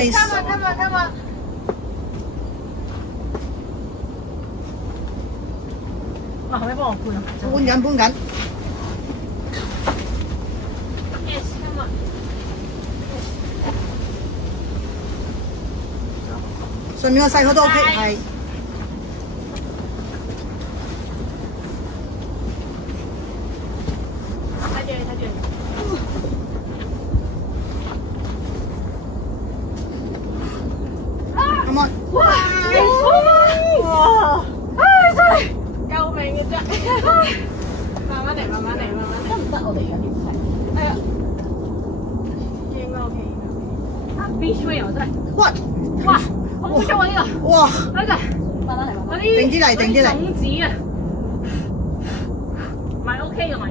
Nice。Come on。哇，可唔可以幫我搬啊？搬緊。Yes， come on。上面個細個都 OK， 係。睇住。Come on。哇！真係救命嘅啫！慢慢嚟。得唔得？我哋有啲細。係啊。應該 OK。Beach whale 真係。哇！好污糟啊呢度。哇！等陣。慢慢嚟。定啲嚟。種子啊，唔係 OK 嘅嘛。